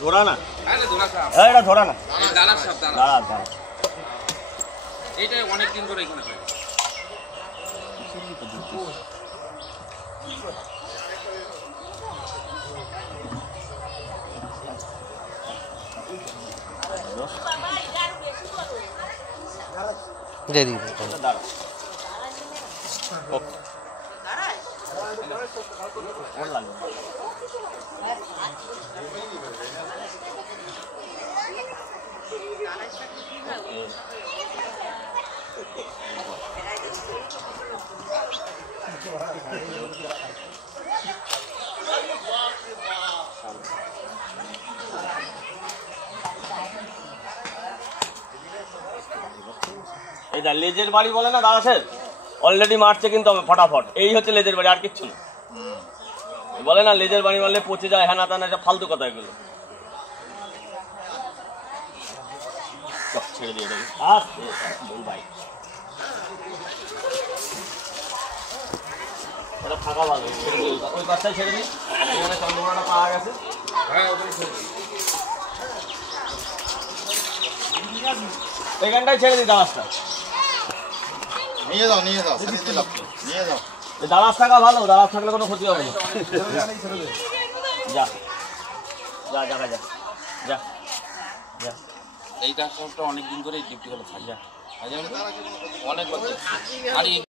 ধরা না, এটা ধরা না, দাঁড়া এইটা অনেকদিন ধরে এখানে হয়। দিয়ে দিই দাঁড়া এইটা লেজের বাড়ি বলে না দাদা স্যার, অলরেডি মারছে কিন্তু ফটাফট। এই হচ্ছে লেজের বাড়ি, আর কিচ্ছু না। বলে না লেজের বাড়ি মারলে পচে যায়, হ্যাঁ না তা না, এটা ফালতু কথা এগুলো। ছেড়ে দিয়ে দেবে ভাই, এটা থাকা ভালো। ওই পাশটায় ছেড়ে দিই, এখানে চন্দ্রকোনাটা পাওয়া গেছে। এখানটায় ছেড়ে দিই দাঁড়াসটা, নিয়ে যাও নিয়ে যাও নিয়ে যাও। দাঁড়াস থাকা ভালো, দাঁড়াস থাকলে কোনো ক্ষতি হবে না। যা যা যা যা যা যা। এই ডাক্তারটা অনেকদিন ধরে এই ডিউটি গুলো থাকে, অনেক